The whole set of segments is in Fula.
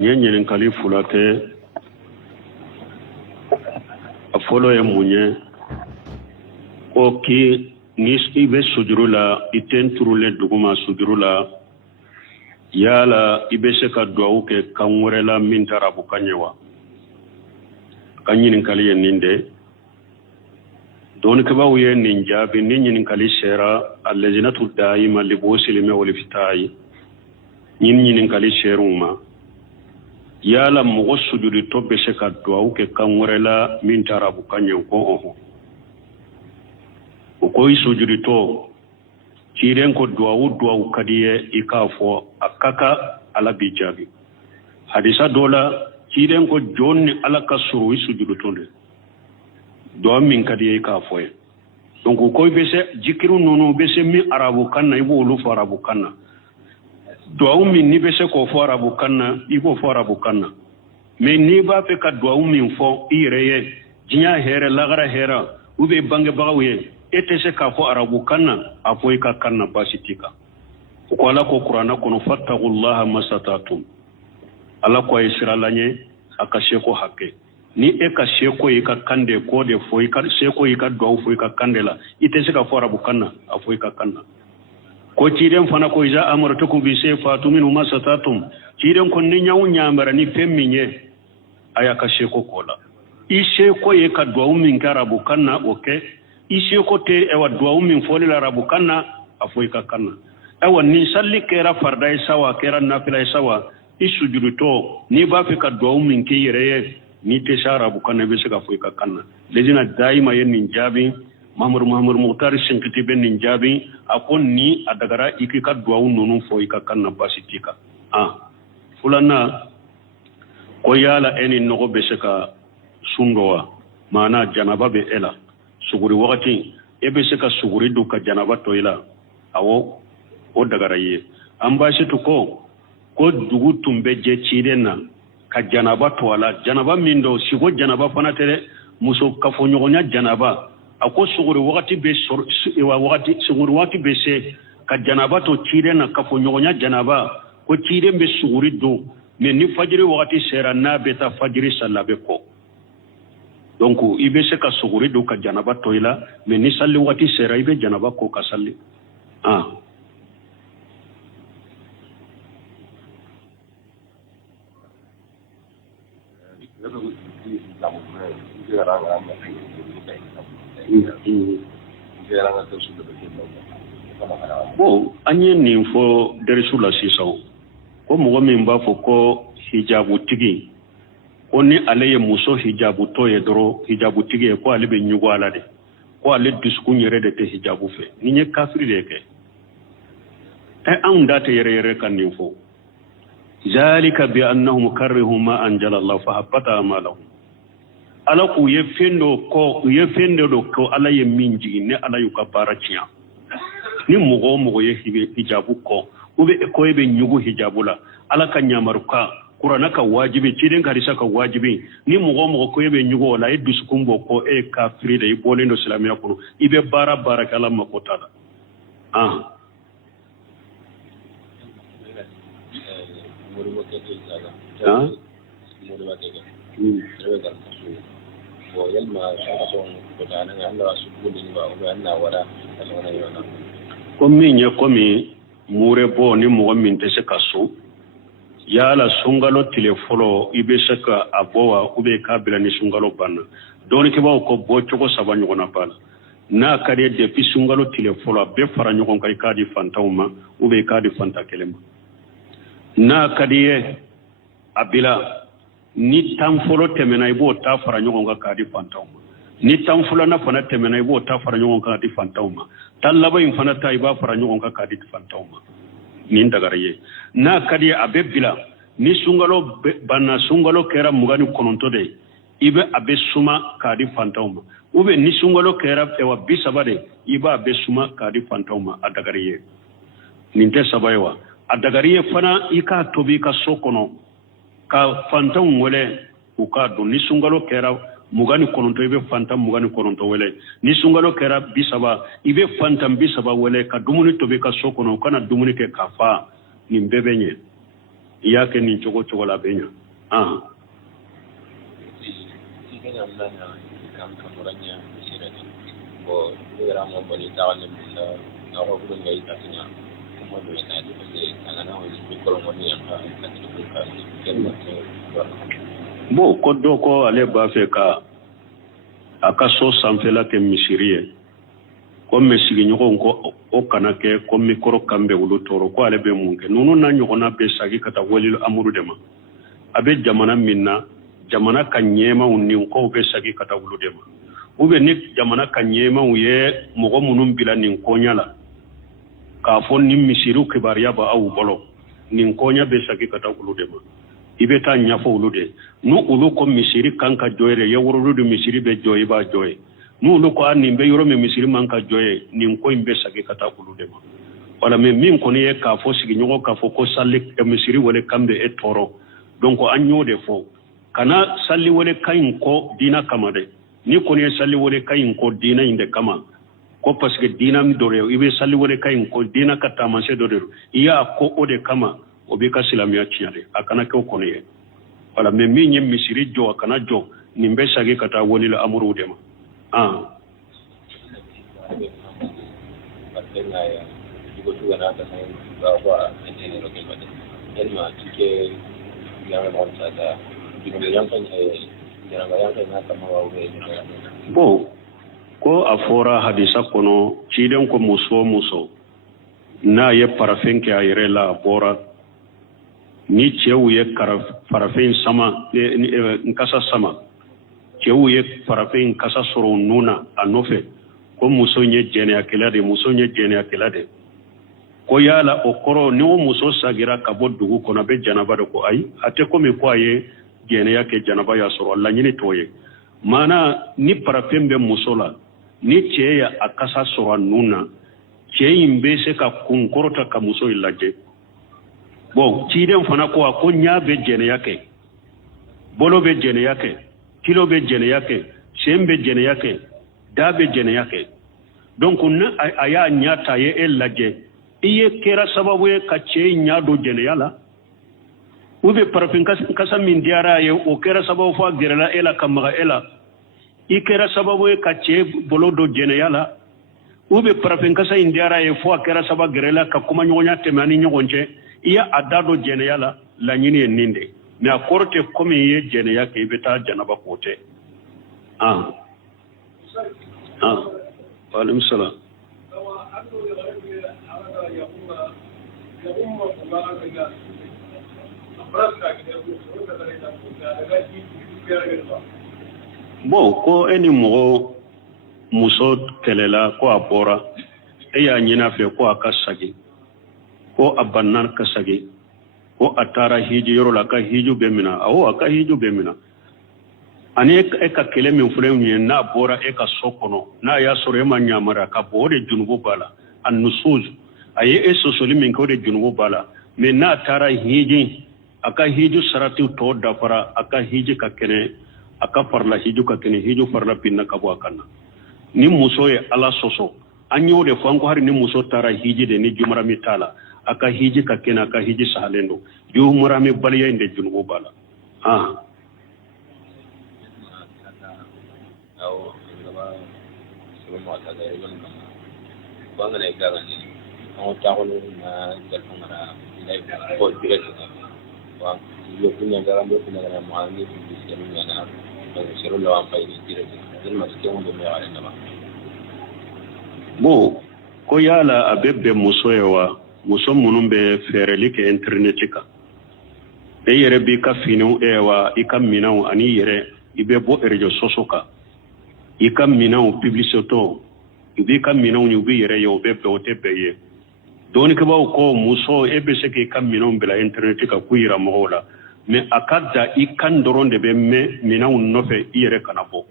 Nyenyen kalifulake afolo ya munye oki niski be sujurula itenturule duguma sujurula yala ibese ka duau ke kanwurela mintara bukanyewa kanyin kali ninde don ke bawye ninja bi ninyin kali shera allajinatu daima libosilime wal fitai ninyin kali sheruma yala mogo sujudi to be se ka duau ke kanwurela mintara bukanyewa ko ko sujudi to ciren ko duau kadiye ikafo akaka ala bijabi hadisa dola ciren ko jonni ala kasuru sujudu to de do min kadiye ikafo donc ko be se jikiru nono be se mi arabu kanna ibo lu arabu kanna duau min ni be se ko fo arabu kanna ibo fo arabu kanna mais ni ba fe ka duau min fo ireye jinya here lagara hera ube bange bagawe ete se ka fo arabu kanna afoy ka kanna basitika ko ala ko qur'ana kono fattaqullaha masatatum ala ko isralanye aka sheko hakke ni e ka sheko yi ka kande ko de foy ka sheko yi ka do foy ka kandela ite se ka fo arabu kanna afoy ka kanna ko ciiden fana ko iza amartukum bi sayfatum min masatatum ciiden ko ni nyawu nyamara ni femminye aya ka sheko kola i sheko yi ka do min ka arabu kanna okay isi ko te ewa duau min foli la rabu kanna afoy ka kanna ewa ni salli kera farda sawa kera nafila sawa isujudu to ni ba fi ka duau min ke yere ni te sharabu kanna be se ka foy ka kanna lejina daima yen nin jabi mahmur muhtar sinkiti ben nin jabi akon ni adagara iki ka duau nonu foy ka kanna basitika fulana ko yala eni nogo be se ka sundowa mana janaba be ela suguri wakati ebe se ka suguri du ka janaba toila awo o dagaraye an ba shi to ko dugu tumbe je cirena ka janaba toala janaba min do sigo janaba fana tere muso ka fo nyogonya janaba ako suguri wakati be suguri wakati be se ka janaba to cirena ka fo nyogonya janaba ko ciren be suguri do mais ni fajiri wakati sera na beta fajiri sallabe ko donc ibe se ka suguri do ka janaba toila mais ni salli wati sera ibe janaba ko ka salli bon anye ni fo derisula sisaw ko mo min ba fo ko hijabu tigi oni alaye muso hijabu to yedro hijabu tige ko ale be nyugo ala de ko ale disku nyere de te hijabu fe ni nye kafiri de ke an data yere kan ni fo zalika bi annahum karrihu ma anjala Allah fa habata amalahum ala ku yefendo do ko alaye minji ne ala yu ka barachiya ni mugo ye hijabu ko ube ko be nyugo hijabu la ala kan nyamaruka Qur'ana ka wajibi cidin karisa ka wajibi ni mugo ko yebe nyugo la e duskumbo ko e kafiri de ibole no islamiya ko ibe bara kala makota komi mure bo ni mugo min te se kaso yala sungalo tile folo ibe saka abowa ube kabila ni sungalo banna doni ke bawo ko bo choko saba nyogona bala na kare depuis sungalo tile folo be fara nyogon kai kadi fantawma ube kadi fanta kelema na kadiye abila ni tam folo temena ibo ta fara nyogon ga kadi fantawma ni tam folo na fana temena ibo ta fara nyogon ga kadi fantawma tallaba in fana ta iba fara nyogon ga kadi fantawma nin dagaraye na kadi abe bila ni sungalo banna sungalo kera mugani kononto de ibe abe suma kadi fantawma ube ni sungalo kera ewa bisabade iba abe suma kadi fantawma adagariye ninte sabaywa adagariye fana ika tobi ka sokono ka fantaw wele uka do ni sungalo kera mugani kononto ibe fantam mugani kononto wele ni sungalo kera bisaba ibe fantam bisaba wele ka dumuni tobi ka sokono kana dumuni ke kafa ni mbebenye iya ke ni cogo cogo la benya bo ko do ko ale ba fe ka aka so sanfela ke misiriye ko mesigi ɲɔgɔn ko o kana kɛ ko mikoro kan bɛ wulu tɔɔrɔ ko ale bɛ mun kɛ nunu na ɲɔgɔnna bɛ sagi ka taa walilu amuru de ma a bɛ jamana min na jamana ka ɲɛmaw ni kow bɛ sagi ka taa wulu de ma ou bien ni jamana ka ɲɛmaw ye mɔgɔ minnu bila nin koɲa la k'a fɔ ni misiriw kibaruya ba aw bolo nin koɲa bɛ sagi ka taa wulu de ma i bɛ taa ɲɛfɔ olu de nu olu ko misiri kan ka jɔ ye yawurulu de misiri bɛ jɔ i b'a jɔ ye n'olu ko nin bɛ yɔrɔ min misiri man ka jɔ ye nin ko in bɛ sagi ka taa olu de ma wala mais min kɔni ye k'a fɔ sigiɲɔgɔn k'a fɔ ko sali misiri wale kan bɛ e tɔɔrɔ donc an y'o de fɔ kana sali wale kan in kɔ diina kama dɛ ni kɔni ye sali wale kan in kɔ diina in de kama ko parce que diina min dɔ de i bɛ sali wale kan in kɔ diina ka taamase dɔ de i y'a ko o de kama o b'i ka silamɛya tiɲɛ de a kana kɛ o kɔni ye wala mais min ye misiri jɔ a kana jɔ nin bɛ sagi ka taa walilu amuru de ma bon ko a fɔra hadisa kɔnɔ ciden ko muso muso n'a ye parafin kɛ a yɛrɛ la a bɔra ni cɛw ye parafin sama nkasa sama cɛw ye parafin kasa sɔrɔ nun na a nɔfɛ ko muso ye jɛnɛyakɛla de muso ye jɛnɛyakɛla de ko yala o kɔrɔ ni o muso sagira ka bɔ dugu kɔnɔ a bɛ janaba de ko ayi a tɛ komi ko a ye jɛnɛya kɛ janaba y'a sɔrɔ laɲini t'o ye maana ni parafin bɛ muso la ni cɛ ye a kasa sɔrɔ a nun na cɛ in bɛ se ka kun kɔrɔta ka muso in lajɛ bon ciden fana ko a ko ɲa bɛ jɛnɛya kɛ bolo bɛ jɛnɛya kɛ kilo bɛ jɛnɛya kɛ sen bɛ jɛnɛya kɛ da bɛ jɛnɛya kɛ donc ne a y'a ɲa ta ye e lajɛ i ye kɛra sababu ye ka cɛ in ɲa don jɛnɛya la ou bien parafin kasa min diyara a ye o kɛra sababu fɔ a gɛrɛla e la ka maga e la i kɛra sababu ye ka cɛ bolo don jɛnɛya la ou bien parafin kasa in diyara a ye fɔ a kɛra sababu gɛrɛla ka kuma ɲɔgɔnya tɛmɛ ani ɲɔgɔn cɛ i y'a da don jɛnɛya la laɲini ye nin de mais a kɔrɔ tɛ komi i ye jɛnɛya kɛ i bɛ taa janaba k'o tɛ waaleykum salaam bon ko e ni mɔgɔ muso kɛlɛla ko a bɔra e y'a ɲini a fɛ ko a ka sagi ko a banna ka sagi ko a taara hiji yɔrɔ la ka hiju bɛ mina awɔ a ka hiju bɛ mina ani e ka kɛlɛ min filɛ nin ye n'a bɔra e ka so kɔnɔ n'a y'a sɔrɔ e ma ɲamara ka bɔ o de junubu b'a la a nusuz a ye e sɔsɔli min kɛ o de junubu b'a la mais n'a taara hiji a ka hiju saratiw tɔ dafara a ka hiji ka kɛnɛ a ka farila hiju ka kɛnɛ hiju farila binna ka bɔ a kan na ni muso ye ala sɔsɔ an y'o de fɔ an ko hari ni muso taara hiji de ni jumarami t'a la a ka hiji ka kɛnɛ a ka hiji sahalen don jumarami baliya in de junubu b'a la bon ko yala a bɛ bɛn muso ye wa muso minnu bɛ fɛɛrɛli kɛ internet kan e yɛrɛ b'i ka finiw wa i ka minɛnw ani yɛrɛ i bɛ bɔ réseau sociaux kan i ka minɛnw publicité i b'i ka minɛnw u bɛ yɛrɛ ye o bɛ bɛn o tɛ bɛn ye dɔɔnikɛbaw ko muso e bɛ se k'i ka minɛnw bila internet kan k'u yira mɔgɔw la mais a ka da i kan dɔrɔn de bɛ mɛn minɛnw nɔfɛ i yɛrɛ kana bɔ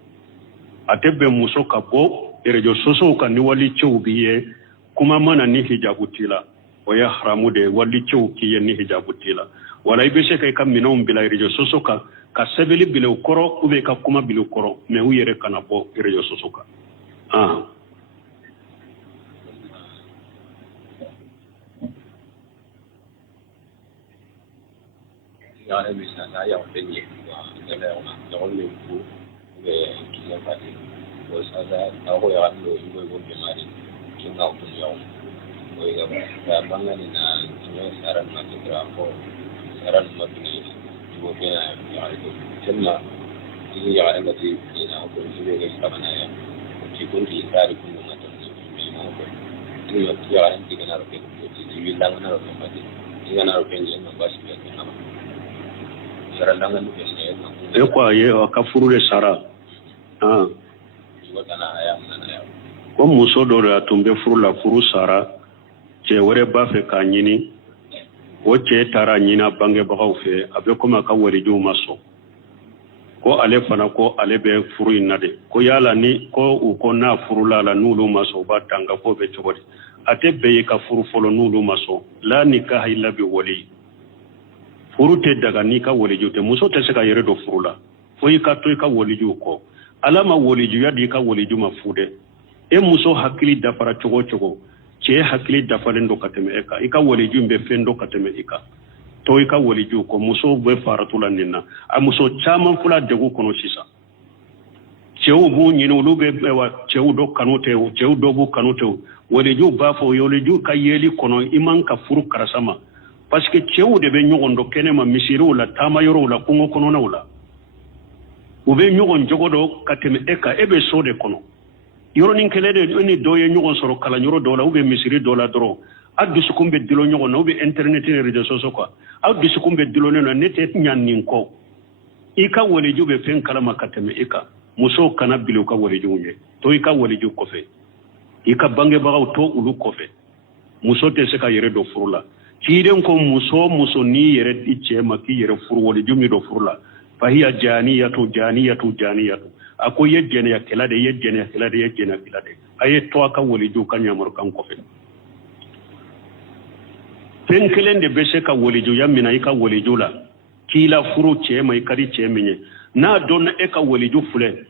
a tɛ bɛn muso ka bɔ réseau sociaux kan ni wali cɛw b'i ye kuma mana ni hijabu t'i la o ye haramu de ye wali cɛw k'i ye ni hijabu t'i la wala i bɛ se ka i ka minɛnw bila réseau sociaux kan ka sɛbɛnni bila u kɔrɔ ou bien ka kuma bila u kɔrɔ mais u yɛrɛ kana bɔ réseau sociaux kan ya ne bisa na ya wata ne da la ya da wani ku be ki ya fadi ko sa da ta ko ya lo yi ko be mari kin ga ku ya ko ya ba bangani na ne saran ma kira ko saran ma ni ko be na ya ko kuma yi ya ga ti na ko ji be ga sabana ya ki kun ki tari kun ma ta ni ma ko ni ya ya ti ga na ro ke ji bi la na ro ke ma ti ga na ro ke ni ma ba shi ke na e kwa ye ka furu de sara ko muso dɔ de tun bɛ furu la furu sara cɛ wɛrɛ b'a fɛ k'a ɲini o cɛ taara ɲini a bangebagaw fɛ a bɛ komi a ka warijuw ma sɔn ko ale fana ko ale bɛ furu in na de ko yala ni ko u ko n'a furula la n'olu ma sɔn u b'a tanga ko bɛ cogo di a tɛ bɛɛ ye ka furu fɔlɔ n'olu ma sɔn la nikaha illa bi wali furu tɛ daga n'i ka waliju tɛ muso tɛ se ka yɛrɛ dɔ furu la fo i ka to i ka waliju kɔ ala ma walijuya di i ka waliju ma fu dɛ e muso hakili dafara cogo cogo cɛ hakili dafalen dɔ ka tɛmɛ e kan i ka waliju bɛ fɛn dɔ ka tɛmɛ i kan to i ka waliju kɔ muso bɛ faratu la nin na a muso caman fula degu kɔnɔ sisan cɛw b'u ɲini olu bɛ wa cɛw dɔ kanu tɛ o cɛw dɔ b'u kanu tɛ o waliju b'a fɔ waliju ka yeli kɔnɔ i man ka furu karasa ma parce que cɛw de bɛ ɲɔgɔn dɔ kɛnɛma misiriw la taama yɔrɔw la kungo kɔnɔnaw la u bɛ ɲɔgɔn jogo dɔ ka tɛmɛ e kan e bɛ so de kɔnɔ yɔrɔnin kelen de ni dɔ ye ɲɔgɔn sɔrɔ kalanyɔrɔ dɔw la u bɛ misiri dɔw la dɔrɔn aw dusukun bɛ dilo ɲɔgɔn na u bɛ internet ni réseaux sociaux kan aw dusukun bɛ dilonnen na ne tɛ ɲa nin kɔ i ka waliju bɛ fɛn kalama ka tɛmɛ e kan musow kana bili u ka walijuw ɲɛ to i ka waliju kɔfɛ i ka bangebagaw to olu kɔfɛ muso tɛ se ka yɛrɛ dɔ furu la ciiden ko muso muso ni yɛrɛ di cɛ ma k'i yɛrɛ furu waliju min dɔ furu la fahiya janiyatu a ko ye jɛnɛya kɛla de ye jɛnɛya kɛla de ye jɛnɛya kɛla de a ye to a ka waliju ka ɲamaru kan kɔfɛ fɛn kelen de bɛ se ka walijuya mina i ka waliju la k'i la furu cɛ ma i ka di cɛ min ye n'a dɔnna e ka waliju filɛ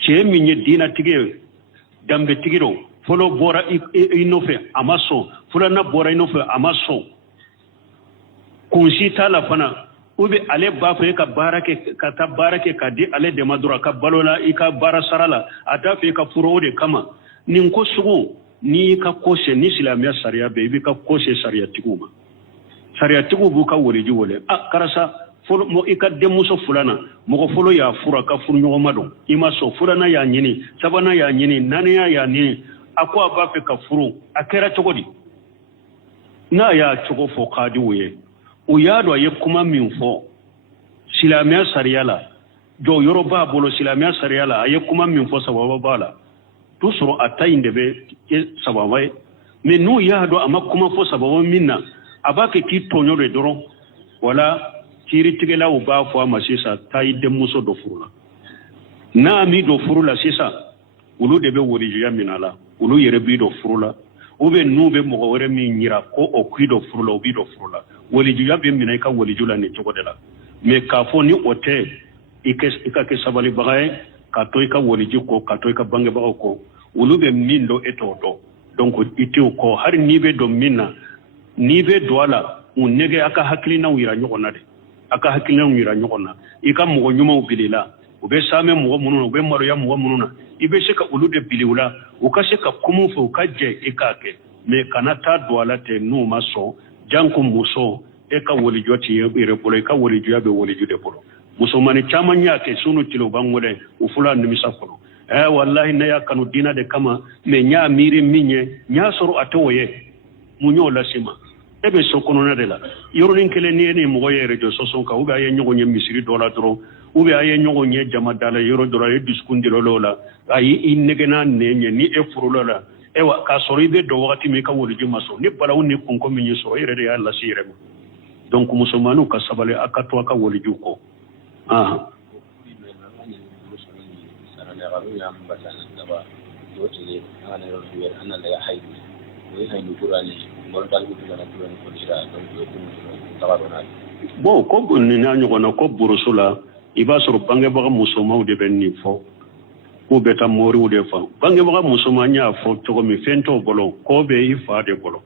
cɛ min ye diinatigi ye danbetigi do fɔlɔ bɔra i nɔfɛ a ma sɔn filanan bɔra i nɔfɛ a ma sɔn kunsi t'a la fana ou bien ale b'a fɛ e ka baara kɛ ka taa baara kɛ ka di ale de ma dɔrɔn a ka balo la i ka baara sara la a t'a fɛ i ka furu o de kama nin ko sugu n'i y'i ka ko se ni silamɛya sariya bɛ i b'i ka ko se sariyatigiw ma sariyatigiw b'u ka waliju wele karisa fɔlɔ i ka denmuso filanan mɔgɔ fɔlɔ y'a furu a ka furu ɲɔgɔn ma dɔn i ma sɔn filanan y'a ɲini sabanan y'a ɲini naaninan y'a ɲini a ko a b'a fɛ ka furu a kɛra cogo di n'a y'a cogo fɔ kaadiw ye u y'a dɔn a ye kuma min fɔ silamɛya sariya la jɔyɔrɔ b'a bolo silamɛya sariya la a ye kuma min fɔ sababa b'a la toujours a ta in de bɛ kɛ sababa ye mais n'u y'a dɔn a ma kuma fɔ sababa min na a b'a kɛ k'i tɔɲɔ de dɔrɔn wala kiiritigɛlaw b'a fɔ a ma sisan taa i denmuso dɔ furu la n'a min dɔ furu la sisan olu de bɛ warijuya min a la olu yɛrɛ b'i dɔ furu la ou bien n'u bɛ mɔgɔ wɛrɛ min yira ko o k'i dɔ furu la o b'i dɔ furu la walijuya bɛ minɛ i ka waliju la nin cogo de la mais k'a fɔ ni o tɛ i ka kɛ sabalibaga ye ka to i ka waliju kɔ ka to i ka bangebagaw kɔ olu bɛ min dɔn e t'o dɔn donc i t'o kɔ hali n'i bɛ dɔn min na n'i bɛ don a la u nɛgɛ a ka hakilinaw yira ɲɔgɔn na de a ka hakilinaw yira ɲɔgɔn na i ka mɔgɔ ɲumanw bili la u bɛ saamɛ mɔgɔ minnu na u bɛ maloya mɔgɔ minnu na i bɛ se ka olu de bili u la u ka se ka kuma fɛ u ka jɛ i k'a kɛ mais kana taa don a la ten n'u ma sɔn janko muso e ka walijɔ ti yɛrɛ bolo i ka walijuya bɛ waliju de bolo musomani caman y'a kɛ sunu tile u b'an wele u fula nimisa kɔnɔ wallahi ne y'a kanu diina de kama mais n y'a miiri min ye n y'a sɔrɔ a tɛ o ye mun y'o lase ma e bɛ so kɔnɔna de la yɔrɔnin kelen n'i ye nin mɔgɔ ye réseaux sociaux kan ou bien a ye ɲɔgɔn ye misiri dɔ la dɔrɔn ou bien a ye ɲɔgɔn ye jama da la yɔrɔ dɔ la a ye dusukun dir'o la a y'i nɛgɛnna nɛn ɲɛ ni e furula la k'a sɔrɔ i bɛ dɔn wagati min i ka waliju ma sɔn ni balawu ni kɔnkɔn min y'i sɔrɔ i yɛrɛ de y'a lase i yɛrɛ ma donc musomaninw ka sabali a ka to a ka waliju kɔ bon ko nin n'a ɲɔgɔnna ko burusu la i b'a sɔrɔ bangebaga musomanw de bɛ nin fɔ k'u bɛ taa moriw de fa bangebaga musoman y'a fɔ cogo min fɛn t'o bolo kɔ bɛ i fa de bolo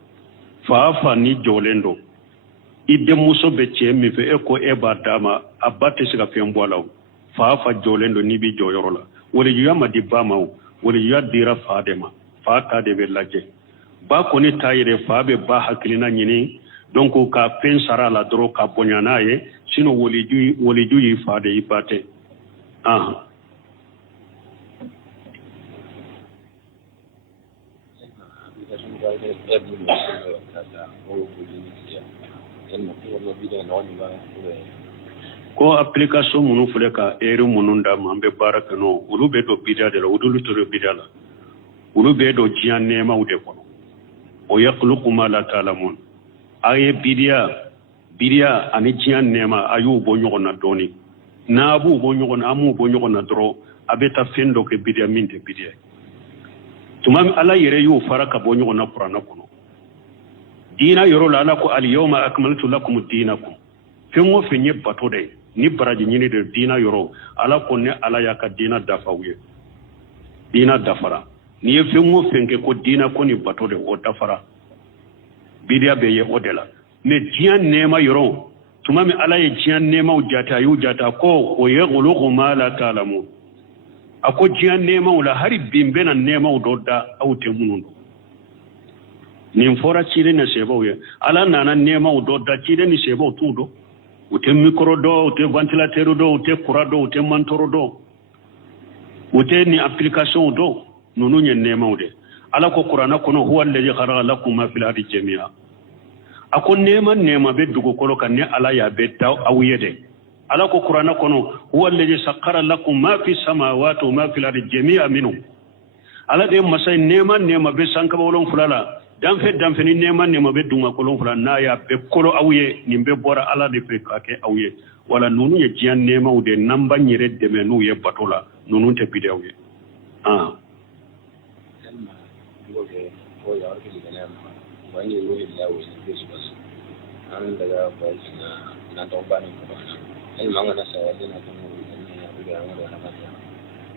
fa ni jɔlen don ide muso be cɛ min fɛ e ko e b'a d'a ma a ba tɛ se ka fɛn bɔ a la o fa jɔlen don n'i bi jɔ yɔrɔ la walijuya ma di ba ma o walijuya dira fa de ma fa ta de bɛ lajɛ ba kɔni t'a yɛrɛ fa bɛ ba hakilina ɲini donc ka fɛn sara a la dɔrɔn ka bonya n'a ye sinon waliju y'i fa de i ba tɛ ko application minnu filɛ ka heure minnu d'a ma an bɛ baara kɛ n'o olu bɛ don bidia de la olu to don bidia la olu bɛ don diɲɛ nɛɛmaw de kɔnɔ o yakhluqu ma la ta'lamun a ye bidia ani diɲɛ nɛɛma a y'u bɔ ɲɔgɔn na dɔɔnin n'a b'u bɔ ɲɔgɔn na an m'u bɔ ɲɔgɔn na dɔrɔn a bɛ taa fɛn dɔ kɛ bidia min tɛ bidia tuma min ala yɛrɛ y'u fara ka bɔ ɲɔgɔn na kuranna kɔnɔ diina yɔrɔ la ala ko al yawma akmaltu lakum dinakum fɛn o fɛn ye bato de ni baraji ɲini de diina yɔrɔ ala ko ne ala y'a ka diina dafa u ye diina dafara n'i ye fɛn o fɛn kɛ ko diina ko ni bato de o dafara bidia bɛ ye o de la mais diɲɛ nɛɛma yɔrɔ tuma min ala ye diɲɛ nɛɛmaw jate a y'u jate ko o yakhluqu ma la ta'lamun a ko diɲɛ nɛɛmaw la hari bin bɛna nɛɛmaw dɔ da aw tɛ minnu dɔn nin fɔra ciden ni sɛbɛw ye ala nana nɛɛmaw dɔ da ciden ni sɛbɛw t'u dɔn u tɛ micro dɔn u tɛ ventilateur dɔn u tɛ courant dɔn u tɛ mantoro dɔn u tɛ ni application dɔn ninnu ye nɛɛmaw de ala ko kuranna kɔnɔ huwa alladhi khalaqa lakum ma fil ardi jami'a a ko nɛɛma bɛ dugukolo kan ni ala y'a bɛ da aw ye dɛ ala ko kuranna kɔnɔ huwa alladhi sakhkhara lakum ma fi samawati wa ma fil ardi jami'a minhu ala de masa nɛɛma bɛ sankaba 7 la danfɛ ni nɛɛma bɛ dunga 7 n'a y'a bɛ kolo aw ye nin bɛ bɔra ala de fɛ ka kɛ aw ye wala ninnu ye diɲɛ nɛɛmaw de n'an b'an yɛrɛ dɛmɛ n'u ye bato la ninnu tɛ bidaw ye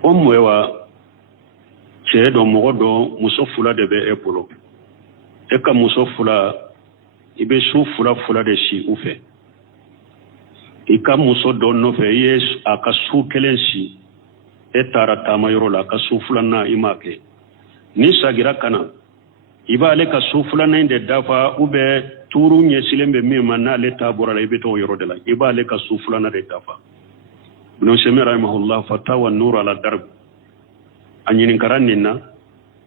ko mun ye wa cɛ dɔ mɔgɔ dɔ muso 2 de bɛ e bolo e ka muso 2 i bɛ su 2 de si u fɛ i ka muso dɔ nɔfɛ i ye a ka su 1 si e taara taama yɔrɔ la a ka su 2nan i m'a kɛ ni sagira kana i b'ale ka su 2nan de dafa ou bien tuuru ɲɛsilen bɛ min ma n'ale ta bɔra la i bɛ t'o yɔrɔ de la i b'ale ka su 2nan de dafa Ibn Usaymin rahimahullah fatawa nur ala darb a ɲininkara nin na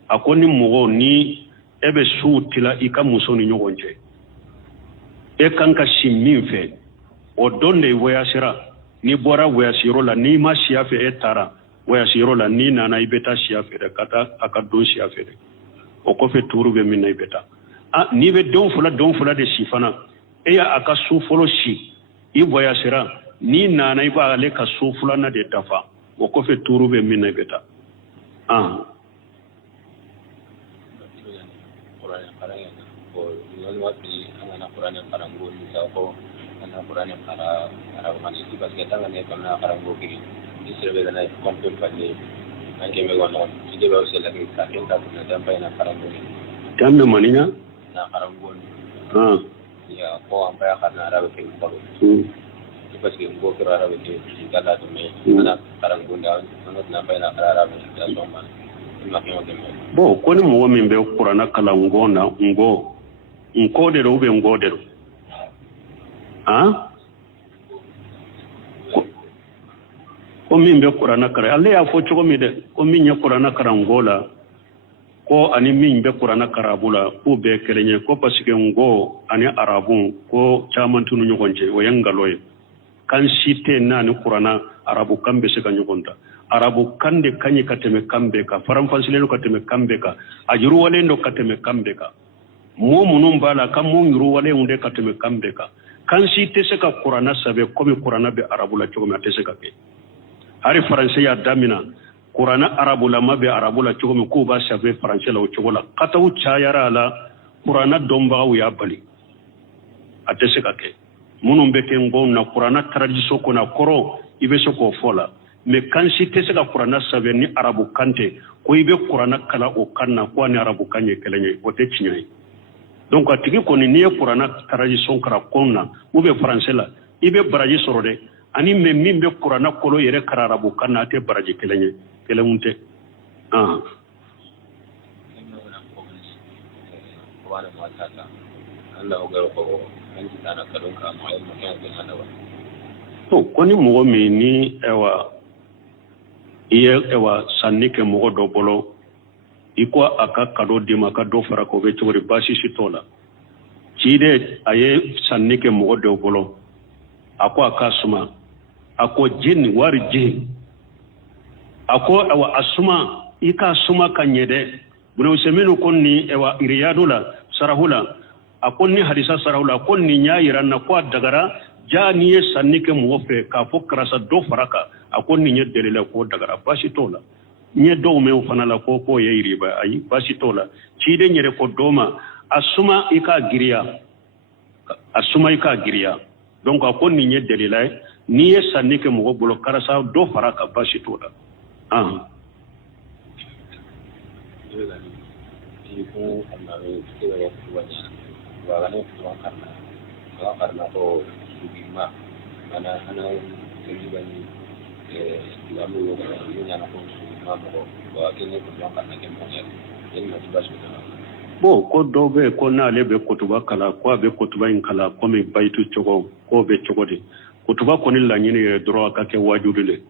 a ko ni mɔgɔ ni e bɛ su tila i ka muso ni ɲɔgɔn cɛ e kan ka si min fɛ o don de voyagera ni bɔra voyageyɔrɔ la n'i ma siya fɛ e taara voyageyɔrɔ la n'i nana i bɛ taa siya fɛ dɛ ka taa a ka don siya fɛ dɛ o kɔfɛ tuuru bɛ min na i bɛ taa n'i bɛ don fila de si fana e y'a ka su fɔlɔ si i voyagera n'i nana i b'ale ka su 2nan de dafa o kɔfɛ tuuru bɛ min na i bɛ taa Damne maninya? Ya, ko ampai akan arabe ke baru. Pas ke ngo ke arabe ke kala to me ana karangunda ana nampai na arabe ke soma. Bo ko ni mɔgɔ min bɛ kuranna kalan ngo na ngo de do be ngo de do ko min bɛ kuranna kalan ale y'a fɔ cogo min dɛ ko min ye kuranna kalan ngo la ko ani min bɛ kuranna karabu la ko bɛɛ kelen ye ko parce que ngo ani arabu ko caman tunu ɲɔgɔn cɛ o ye ngalo ye kan si tɛ n'a ni kuranna arabu kan bɛ se ka ɲɔgɔn ta arabu kan de kan ye ka tɛmɛ kan bɛɛ kan faranfasilen do ka tɛmɛ kan bɛɛ kan a yiriwalen do ka tɛmɛ kan bɛɛ kan mɔɔ minnu b'a la kan mɔɔ yiriwalen de ka tɛmɛ kan bɛɛ kan kan si tɛ se ka kuranna sɛbɛn komi kuranna bɛ arabu la cogo min a tɛ se ka kɛ hari faransɛ y'a damina kuranna arabu la ma bɛ arabu la cogo min k'u b'a sɛbɛn faransɛ la o cogo la kataw cayara a la kuranna dɔnbagaw y'a bali a tɛ se ka kɛ minnu bɛ kɛ ngɔw na kuranna tradition kɔnɔ kɔrɔ i bɛ se k'o fɔ la mais kan si tɛ se ka kuranna sɛbɛn ni arabu kan tɛ ko i bɛ kuranna kala o kan na ko ani arabu kan ye kelen ye o tɛ tiɲɛ ye donc a tigi kɔni n'i ye kuranna traduction kara kɔnna ou bien français la i bɛ baraji sɔrɔ dɛ ani mɛ min bɛ kuranna kolo yɛrɛ kara arabu kan na a tɛ baraji kelen ye kelenw tɛ ko ni mɔgɔ min ni ɛwa i ye ɛwa sanni kɛ mɔgɔ dɔ bolo i ko a ka kado d'i ma ka dɔ fara k'o bɛ cogo di baasi si t'o la ciden a ye sanni kɛ mɔgɔ dɔw bolo a ko a ka suma a ko jin wari jin a ko ɛwa a suma i ka suma ka ɲɛ dɛ Bunauseminu ko ni ɛwa iriyadu la sarahu la a ko ni hadisa sarahu la ko ni y'a yira na ko a dagara ja ni ye sanni kɛ mɔgɔ fɛ k'a fɔ karasa dɔ fara kan a ko nin ye delila k'o dagara baasi t'o la n ye dɔw mɛn o fana la ko k'o ye yiriba ayi baasi t'o la ciden yɛrɛ ko dɔ ma a suma i k'a giriya donc a ko nin ye delila ye n'i ye sanni kɛ mɔgɔ bolo karasa dɔ fara kan baasi t'o la bon ko dɔw bɛ ko n'ale bɛ kutuba kala ko a bɛ kutuba in kala komi bayitu cogo k'o bɛ cogo di kutuba kɔni laɲini yɛrɛ dɔrɔn a ka kɛ wajibi de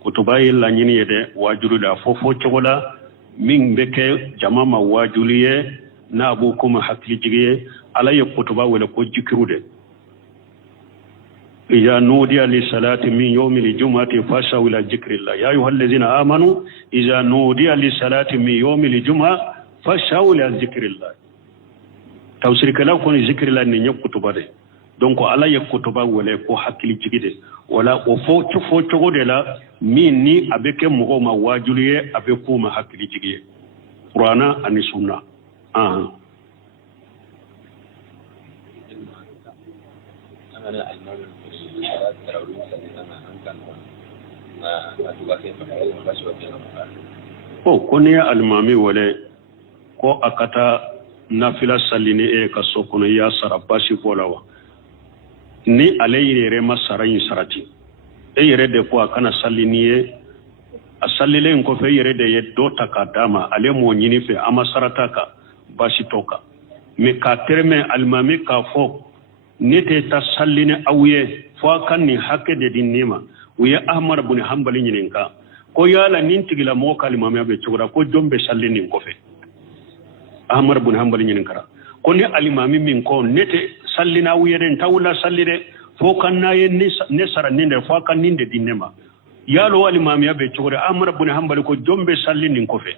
kutuba ye laɲini ye dɛ wajibi de a fɔ cogo la min bɛ kɛ jama ma wajibi ye n'a b'o ko ma hakilijigi ye ala ye kutuba wele ko jikiru de إذا نودي للصلاة من يوم الجمعة فاسعوا إلى ذكر الله يا أيها الذين آمنوا إذا نودي للصلاة من يوم الجمعة فاسعوا إلى ذكر الله توسير كلا كون ذكر الله نيجي كتبه ده donc ala ye kutuba wele ko hakili jigi de wala o fo cogo de la min ni a bɛ kɛ mɔgɔw ma wajibi ye a bɛ k'u ma hakili jigi ye Qur'ana ani sunna ko ni ye alimami wele ko a ka taa nafila sali ni e ka so kɔnɔ i y'a sara baasi fɔ la wa ni ale yɛrɛ ma sara in sarati e yɛrɛ de ko a kana sali ni ye a salilen kɔfɛ e yɛrɛ de ye dɔ ta k'a d'a ma ale m'o ɲini fɛ a ma sarata kan baasi t'o kan mais k'a tɛrɛmɛ alimami k'a fɔ ne tɛ taa sali ni aw ye fo a ka nin hakɛ de di ne ma u ye Ahmad bin Hanbali ɲininka ko yala nin tigilamɔgɔ ka alimamiya bɛ cogo la ko jɔn bɛ sali nin kɔfɛ Ahmad bin Hanbali ɲininkara ko ni alimami min ko ne tɛ sali n'aw ye dɛ n t'aw la sali dɛ fo ka n'a ye ne sara nin de fo a ka nin de di ne ma yala o alimamiya bɛ cogo di Ahmad bin Hanbali ko jɔn bɛ sali nin kɔfɛ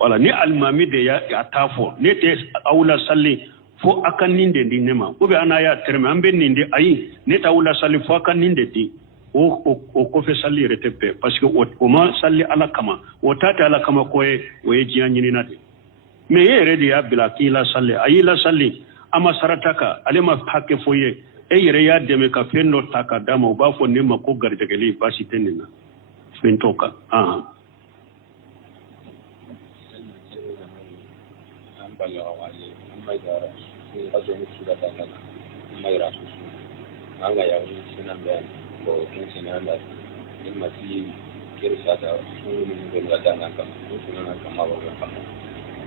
wala ni alimami de y'a t'a fɔ ne tɛ aw la sali fo a ka nin de di ne ma ou bien an n'a y'a tɛrɛmɛ an bɛ nin de ayi ne t'aw la sali fo a ka nin de di o kɔfɛ sali yɛrɛ tɛ bɛɛ parce que o ma sali ala kama o ta tɛ ala kama ko ye o ye diɲɛ ɲinina de mais e yɛrɛ de y'a bila k'i la sali a y'i la sali a ma sarata kan ale ma hakɛ fɔ ye e yɛrɛ y'a dɛmɛ ka fɛn dɔ ta ka d'a ma o b'a fɔ ne ma ko garijɛgɛli baasi tɛ nin na fɛn t'o kan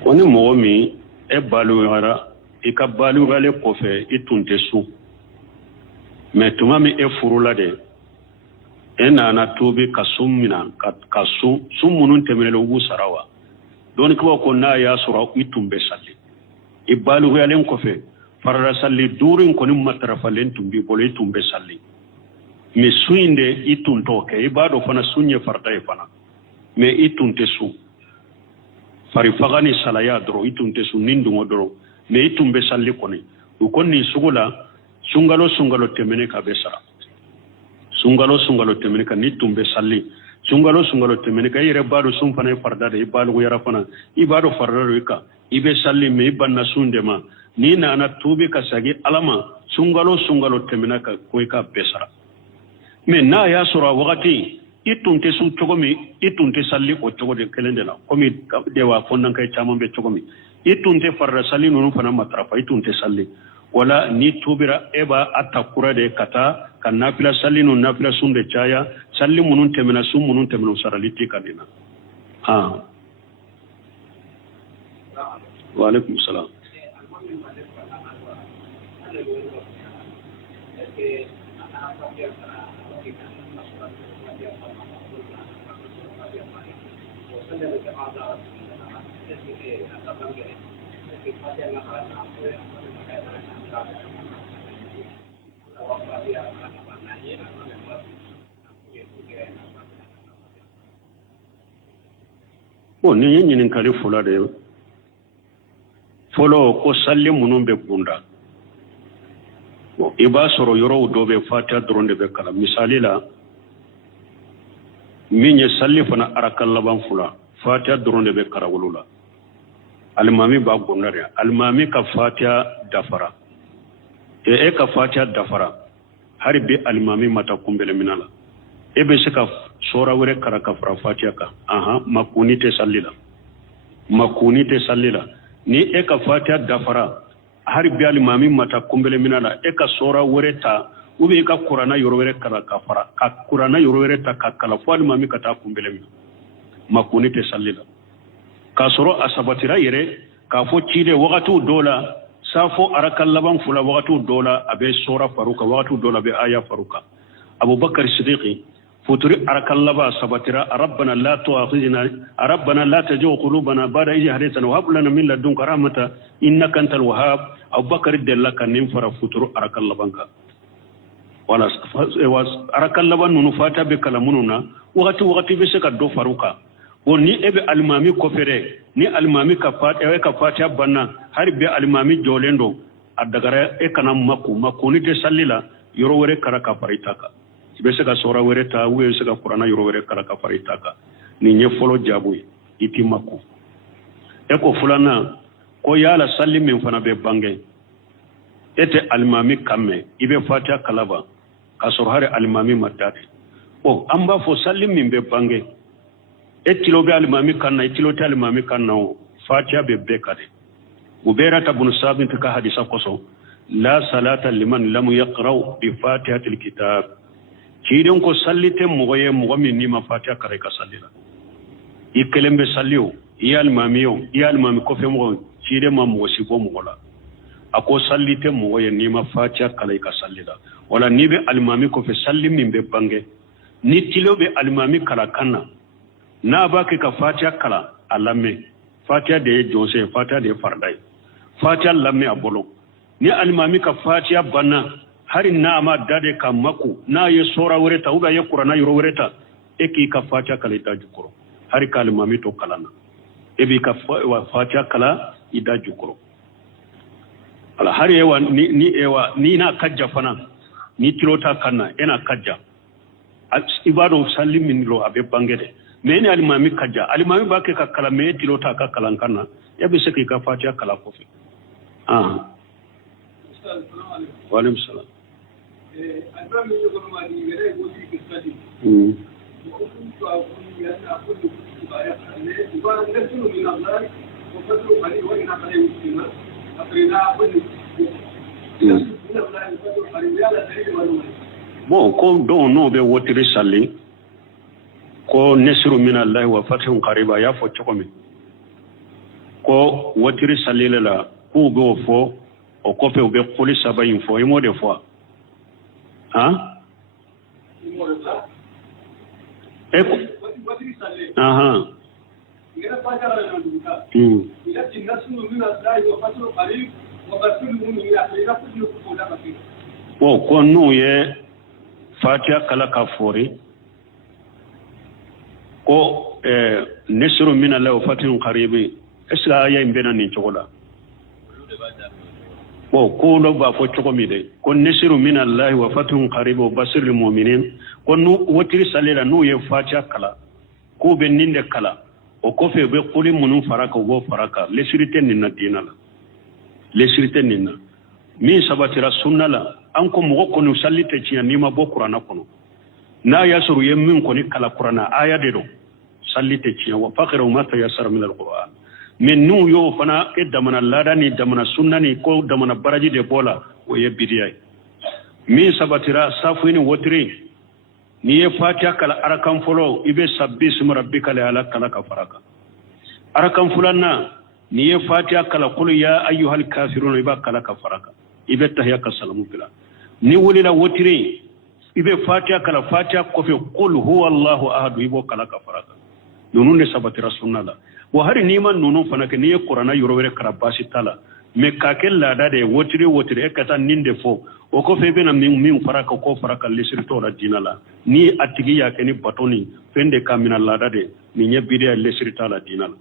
ko ni mɔgɔ min e baluyara i ka baluyalen kɔfɛ i tun tɛ sun mais tuma min e furula de e nana tobi ka sun mina ka sun minnu tɛmɛnen u b'u sara wa dɔnnikibaw ko n'a y'a sɔrɔ i tun bɛ sali i baluyalen kɔfɛ farala sali 5 in kɔni matarafalen tun b'i bolo i tun bɛ sali mais sun in de i tun t'o kɛ i b'a dɔn fana sun ye farata ye fana mais i tun tɛ sun farifaga ni salaya dɔrɔn i tun tɛ sun ni dungo dɔrɔn mais i tun bɛ sali kɔni u ko nin sugu la sunkalo tɛmɛnen ka bɛ sara sunkalo tɛmɛnen ka ni tun bɛ sali sunkalo tɛmɛnen ka i yɛrɛ b'a dɔn sun fana ye farida de i baluguyara fana i b'a dɔn farida dɔ i kan i bɛ sali mais i banna sun de ma n'i nana tuubi ka sagi ala ma sunkalo tɛmɛna ka ko i ka bɛɛ sara mais n'a y'a sɔrɔ a wagati i tun tɛ sun cogo min i tun tɛ sali o cogo de kelen de la komi de wa fɔndankɛ caman bɛ cogo min itunte farra salli nunu fana matrafa itunte salli wala ni tubira eba atakura de kata kan nafila salli nun nafila sunde chaya salli munun temena sum munun temena saraliti kadina wa alaikum salam ni yin kali fula de folo ko salli munun be bunda iba soro yoro do be fatiha dronde be kala misali la minye salli fana arakal laban fula fatiha dronde be kara wulula almami ba gonnare almami ka fatiha dafara e ka fatiha dafara har bi almami mata kumbele minala e be sika sora wure kara ka fatiha ka makuni te sallila ni e ka fatiha dafara har bi almami mata kumbele minala e ka sora wure ta ubi ka qur'ana yorowere kara ka fara ka qur'ana yorowere ta ka kala fo almami ka ta kumbele min makuni te sallila ka soro asabatira yere ka fo cide waqatu dola safo arakal laban fula waqatu dola abe sura faruka waqatu dola be aya faruka abubakar siddiqi futuri arakal laba sabatira rabbana la tu'akhidna rabbana la taj'al qulubana ba'da idh hadaytana wa hab lana min ladunka rahmatan innaka antal wahhab abubakar dallaka nim fara futuru arakal labanka wala arakal laban nunu fata be kalamununa waqati be seka do faruka ni ebe almami kofere ni almami ka fatiha banna har be almami jolendo adagara e kana makku ni te sallila yoro wore kara ka faritaka be se ka sora wore ta we se ka qur'ana yoro wore kara ka faritaka ni nye folo jabu iti makku e ko fulana ko yala salli min fana be bange ete almami kamme ibe fatiha kalaba ka sor har almami matati amba fo salli min be bange etilo be almami kanna etilo te almami kanna fatiha be bekade ubera tabun sabin ka hadisa koso la salata liman lam yaqra bi fatihatil kitab kidon ko sallite moye min ni ma fatiha kare ka sallila ikelembe salliyo ya almami ko fe mo kide ma mo sibo mo la ako sallite moye ni ma fatiha kare ka sallila wala ni be almami ko fe sallim min be bange ni tilo be almami kala kanna na baki ka fatiha kala alamme fatiha de jose fatiha de fardai fatiha lamme abolo ni almami ka fatiha banna hari na ma dade ka maku na ye sora wureta uba ye qur'ana yoro wureta eki ka fatiha kala ita jukuro hari ka almami to kalana ebi ka fatiha kala ida jukuro ala hari ewa ni na kajja fana ni tirota kanna ena kajja ibado sallimin lo abe bangede meni alimami kaja alimami bake ka kala me tilota ka kalankana yabe se ka fatiha kala kofi wa alaykum salam almami yogo no mani gere go di kistadi ko to awu ya na ko du ba ya ne ba ne tunu min allah ko fatu bali wa ina kale muslima afrina ko ni bon ko don no be wotiri salli ko nesru min Allah wa fathun qariba ya fo chokomi ko wotiri salila la ku go fo o ko fe be police abayin fo imo de fo e ko wotiri salila ngera pa jara na duka ila tinasru min Allah wa fathun qarib wa batul mu'min ya ila kullu ko da bakin ko nu ye fatiha kala ka fori ko nesru min Allah wa fathun qaribi esla ya imbena ni chokola ko lo ba fo chokomi de ko nesru min Allah wa fathun qaribi wa basirul mu'minin ko nu wotiri salela nu ye fatiha kala ko be ninde kala o ko fe be quli munun faraka go faraka lesirite ni na dinala lesirite ni na min sabatira sunnala an ko mo ko no sallite ci ni ma bo qur'ana kono na yasuru yemmin ko ni kala qur'ana aya de do sallite ci wa faqiru ma tayassara min alquran men nu yo fana e damana lada ni damana sunna ni ko damana baraji de bola o ye bidiya min sabatira safu ni wotri ni ye fatiha kala arakan folo ibe sabbi sum rabbika la ala kala ka faraka arakan fulanna ni ye fatiha kala qul ya ayyuhal kafirun iba kala ka faraka ibe tahiyya ka salamu bila ni wulila wotri ibe fatiha kala fatiha ko fe qul huwallahu ahad ibo kala ka faraka nunun ne sabatira sunna la wa hari niman nunun fana ke ni ye qur'ana yorowere karabasi tala me kakel lada de wotri e kata ninde fo o ko fe bena min faraka ko faraka lesir to la dinala ni atigi ya ke ni batoni fende kamina lada de ni nyebide lesir ta la dinala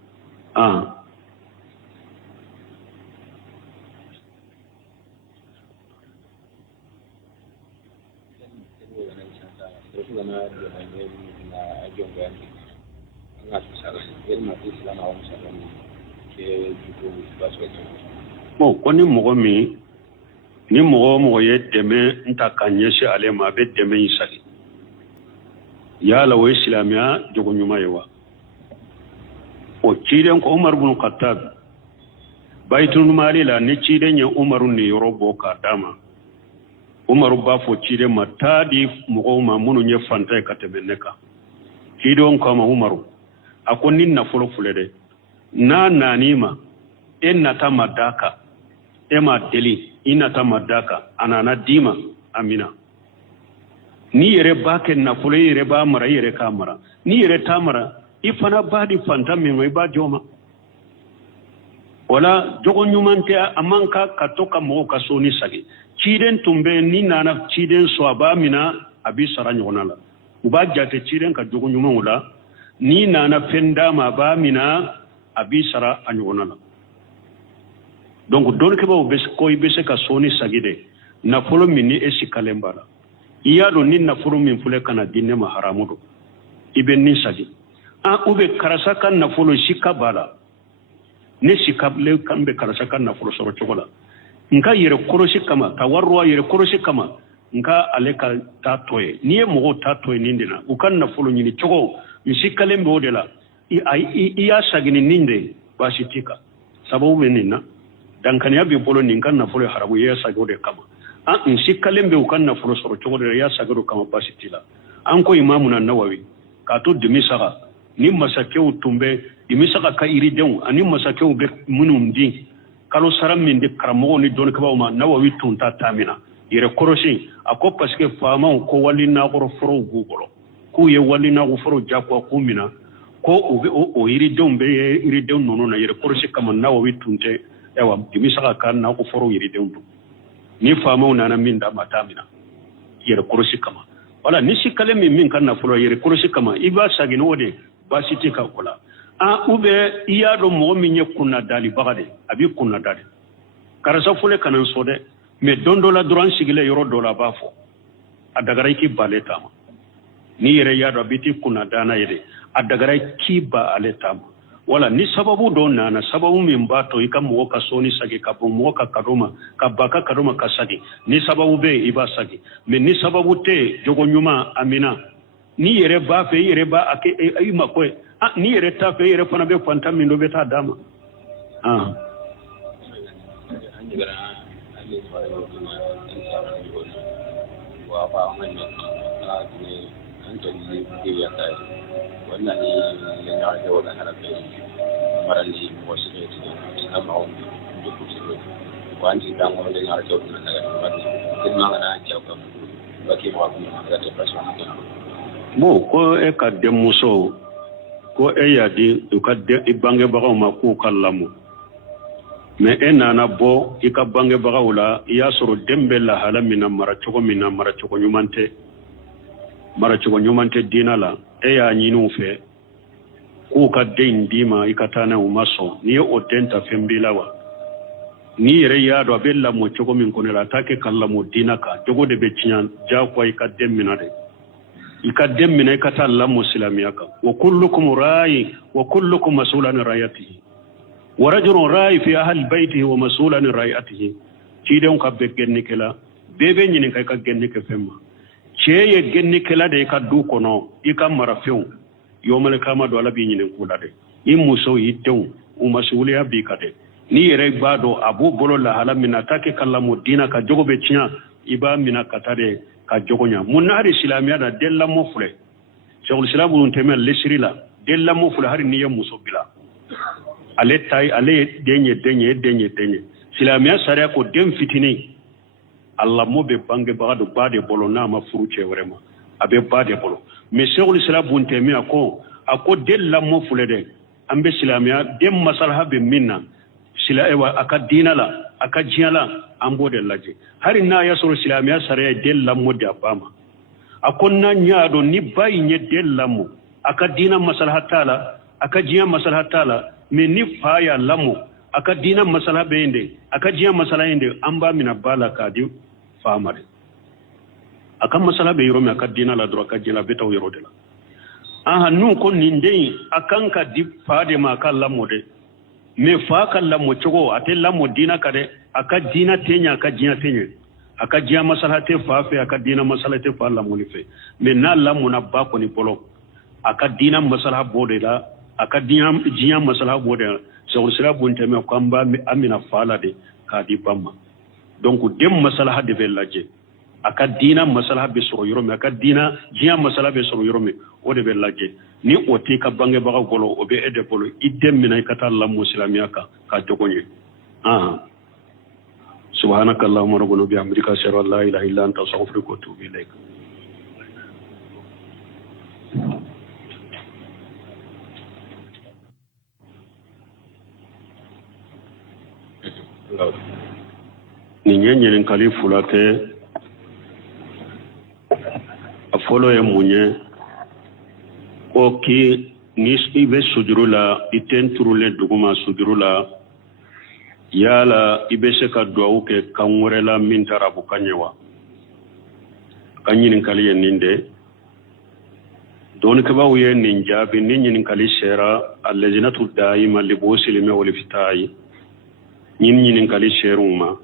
bon koni mogo mi ni mogo ye deme nta kanyesi ale ma be deme isali yala wo islamiya jogo nyuma yewa o ciden ko Umar ibn Khattab baytul mali la ni ciden ye Umar ni yorobo ka dama Umar ba fo ciden ma tadi mogo ma munu nye fanta ka tebeneka ciden ko ma Umar akoni na folo fulede na nanima enata madaka ema deli inata madaka anana dima amina ni yere ba ken na folo yere ba mara yere kamara ni yere tamara ifana badi fanta mi ba joma wala jogo nyumante amanka katoka mo ka soni sagi ciden tumbe ni nana ciden so abamina abi sara nyonala uba jate ciden ka jogo nyuma wala ni nana fenda ma ba mina abi sara anyonala donc don ke ba bes koy bese ka soni sagide na folo minni esi kalembala iya do ni na folo min fule kana dinne ma haramudo iben ni sagi ube karasa kan na folo shika bala ne shika le kambe karasa kan na folo soro chokola nka yere koroshi kama tawarwa yere koroshi kama nka aleka tatoye niye mo tatoye nindina ukan na folo nyini chogo nshikalembe odela iya sagini ninde bashitika sababu menina dankani abi bolo ninkan na folo harabu ya sagode kama nshikalembe ukan na folo soro chogode ya sagado kama bashitila anko imamu na Nawawi kato dimisaka ni masakeu tumbe dimisaka ka irideu ani masakeu be munumdi kalo saram min de karamo ni don kaba ma Nawawi tunta tamina yere koroshi ako paske fama ko wali na ko foro gugolo ku ye wali na ko foro jakwa kumina ko o irideu be irideu nono na yere koroshi kama Nawawi tunte ewa dimisaka kan na ko foro irideu ni fama na min da matamina yere koroshi kama wala ni sikale min kan na folo yere koroshi kama iba sagin wode basiti ka kula ube iya do mo min ye kunna dali bagade abi kunna dali karasa fule kanan sode me dondola duran sigile yoro dola bafo adagara ki baletama ni yere ya do biti kunna dana yede adagara ki ba aletama wala ni sababu do na sababu min bato ikamu ka soni sage ka bomo ka kadoma ka baka kadoma ka sage ni sababu be iba sage me ni sababu te jogo nyuma amina ni yere ba fe yere ba ake ay makoy ni yere ta fe yere fana be fanta min do be ta dama wa ba man ne antoni ke ya kai wannan ne yana da wala harafi marali wasu ne da amma duk su wani dan wanda yana da wannan daga kin ma na ja ko ba ke ma kuma da ta fasu ne bo ko e ka demuso ko e yadi du ka de ibange baga ma ku kallamu me enana bo ika bange baga wala ya soro dembe la halamina mara chogo nyumante dinala e ya nyinu fe ku ka den dima ikatana umaso ni o denta fembilawa ni yere ya do bella mo chogo min konela take kallamu dinaka jogo de be cinyan ja ko ika demmina de ika demmina ikata la muslimiyaka wa kullukum ra'i wa kullukum mas'ulun ra'yatihi wa rajulun ra'i fi ahli baytihi wa mas'ulun ra'yatihi kidon ka be gennikela bebe nyini kay ka gennike femma cheye gennikela de ka du kono ika marafew yomal kama do ala bi nyini kula de imuso yitew umasuliya bi kade ni yere bado abu bolo la hala minata ke kallamu dina ka jogo be tinya iba mina katare ka jogonya munari islamiya da della mo fule shaykhul islam ibn taymiyyah lesrila della mo fule har niya musobila ale tay ale denye islamiya sariya ko dem fitini Allah mo be bange bagado bade bolo na ma furuce vraiment abe bade bolo mais shaykhul islam ibn taymiyyah ko ako della mo fule de ambe islamiya dem masalha be minna sila ewa aka dinala aka jiala ambo de laje hari na yasoro islamiya sare della mo de abama akonna nyaado ni bayi nye della mo aka dina masalha tala aka jiya masalha tala me ni faya lamo aka dina masalha beende aka jiya masalha inde amba mina bala kadi famare aka masalha be yoro me aka dina la dro aka jina beta yoro de la aha nun ko ninde akan ka di fade ma kan lamo de me fa kan lamo chogo ate lamo dina kade aka dina tenya aka jiya tenya aka jiya masalha te fa fe aka dina masalha te fa lamo ni fe me na lamo na ba ko ni polo aka dina masalha bode la aka jiya masalha bode so sira bunte me ko amba amina fala de ka di bamma donc dem masalha de velaje aka dina masalha be soro yoro me aka dina jiya masalha be soro yoro me o de velaje ni oti ka bange baga golo o be ede polo idem mina kata Allah muslimiya ka jogonye subhanakallahumma rabbana bihamdika ashhadu an la ilaha illa anta astaghfiruka wa atubu ilaik ni nyenyen kali fulate afolo ya munye oki niski be sujurula itenturule duguma sujurula yala ibese ka duau ke kanwurela mintara bukanyewa kanyin kali ninde don ke bawye ninja bi ninyin kali shera allajnatu daima libosil me wal fitai ninyin kali sheruma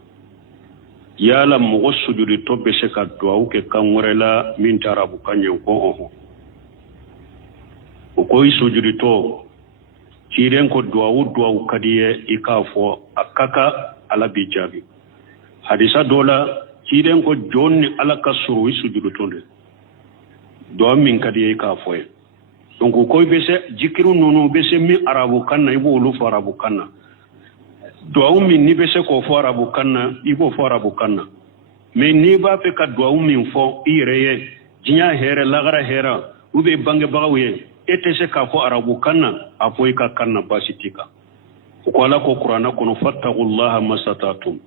yala mo sujudi to be se ka duau ke kanwurela mintara bukanyewa ko ko sujudi to kiren ko duau kadiye ikafo akaka ala bijabi hadisa dola kiren ko jonni ala kasuru sujudu tonde do min kadiye ikafo donc ko be se jikiru nono be se mi arabu kanna ibo lu arabu kanna duau min ni be se ko fo arabu kanna ibo fo arabu kanna mais ni ba fe ka duau min fo ireye jinya here lagara hera ube bange bagawe ete se ka fo arabu kanna afoy ka kanna basitika ko ala ko qur'ana kono fattaqullaha masatatum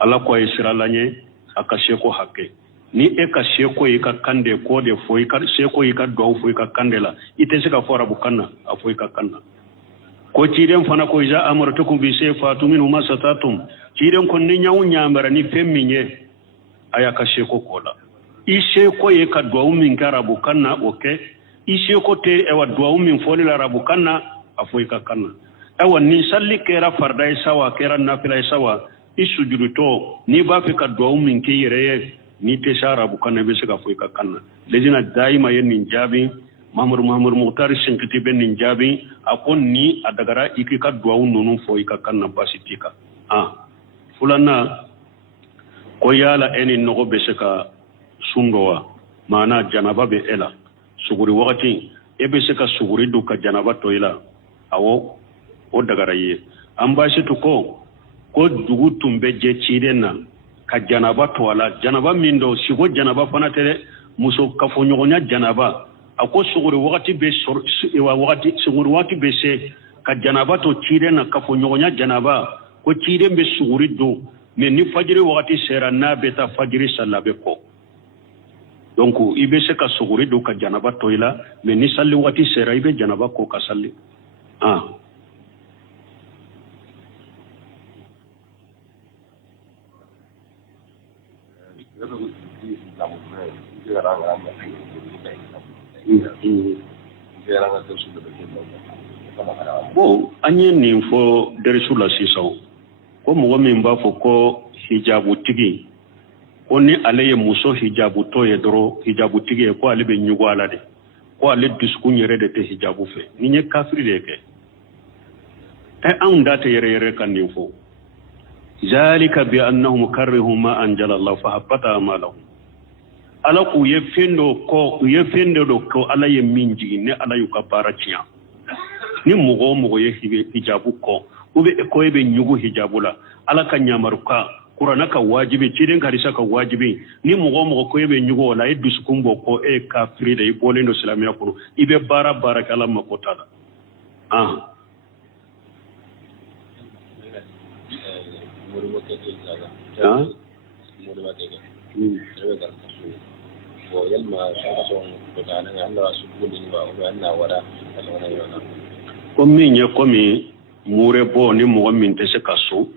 ala ko isralanye aka sheko hakke ni e ka sheko yi ka kande ko de foy ka sheko yi ka do foy ka kandela ite se ka fo arabu kanna afoy ka kanna ko ciiden fana ko iza amartukum bi sayfatum min masatatum ciiden ko ni nyawu nyamara ni femminye aya ka sheko kola i sheko yi ka do min ka arabu kanna okay isi ko te ewa duwa min foli la rabu kanna afoy ka kanna ewa ni salli kera farda sawa kera nafila sawa isujudu to ni ba fi ka duwa min ke yere ni te sha rabu kanna be se ka foy ka kanna lejina daima yen nin jabi mamur muhtar sinkiti ben nin jabi akon ni adagara iki ka duwa nonu foy ka kanna basitika fulana ko yala eni no be se ka sundowa mana janaba be ela suguri wakati ebe se ka suguri du ka janaba to ila awo o dagara ye an ba shi to ko dugu tumbe je ciden na ka janaba to ala janaba min do sigo janaba fana tere muso ka fo nyogonya janaba ako suguri wakati be wakati suguri wakati be se ka janaba to ciden na ka fo nyogonya janaba ko ciden be suguri do me ni fajiri wakati sera na beta fajiri sallabe ko donc ibe se ka suguri do ka janaba toila mais ni salli wati sera ibe janaba ko ka salli bon anye ni fo derisula sisaw ko mo min ba fo ko hijabu tigi oni alaye muso hijabu to ye doro hijabu tigi ko ale be nyugo ala de ko ale disku nyere de te hijabu fe ni nye kafiri de ke an data yere kan nin fo zalika bi annahum karrihu ma anjala Allah fa habata amalahum ala ku ye fendo do ko ala ye minji ne ala yu ka baraciya ni mugo ye hijabu ko ube ko be nyugo hijabula ala ka nyamaruka qur'ana ka wajibi cidin karisa ka wajibi ni mugo ko be nyugo wala e duskumbo ko e kafiri da ibole ndo islamiya ko ibe bara kala makota komi mure bo ni mo min te se kaso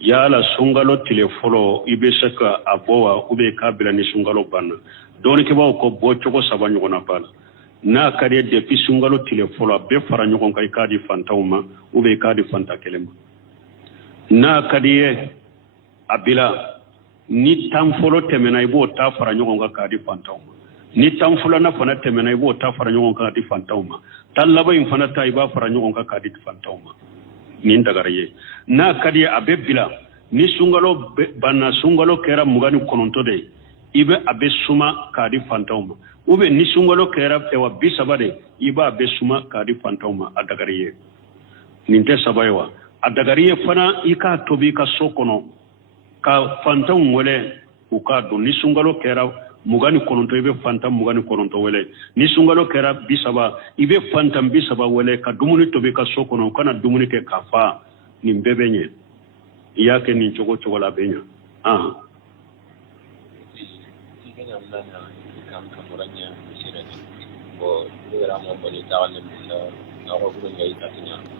yala sungalo telefolo ibe se ka abowa ube kabila ni sungalo banna doni ke ba ko bo choko sabanyo na bala na kare de fi sungalo telefolo be fara nyogon kai kadi fantawma ube kadi fanta kelema na kadiye abila ni tamfolo temena ibo ta fara nyogon ka kadi fantawma ni tamfolo na fana temena ibo ta fara nyogon ka kadi fantawma tallaba in fana ta iba fara nyogon ka kadi fantawma ni ndagaraye na kadiye abe bila ni sungalo banna sungalo kera mugani kononto de ibe abe suma kadi fantawma ube ni sungalo kera ewa bisabade iba abe suma kadi fantawma adagariye ninte sabaywa adagariye fana ika tobi ka sokono ka fantam wele uka do ni sungalo kera mugani kononto ibe fantam mugani kononto wele ni sungalo kera bisaba ibe fantam bisaba wele ka dumuni tobi ka sokono kana dumuni ke kafa ni mbebenye yake ni chogo la benya bo ni ra mo boni tawale na ko ko ngai tatinya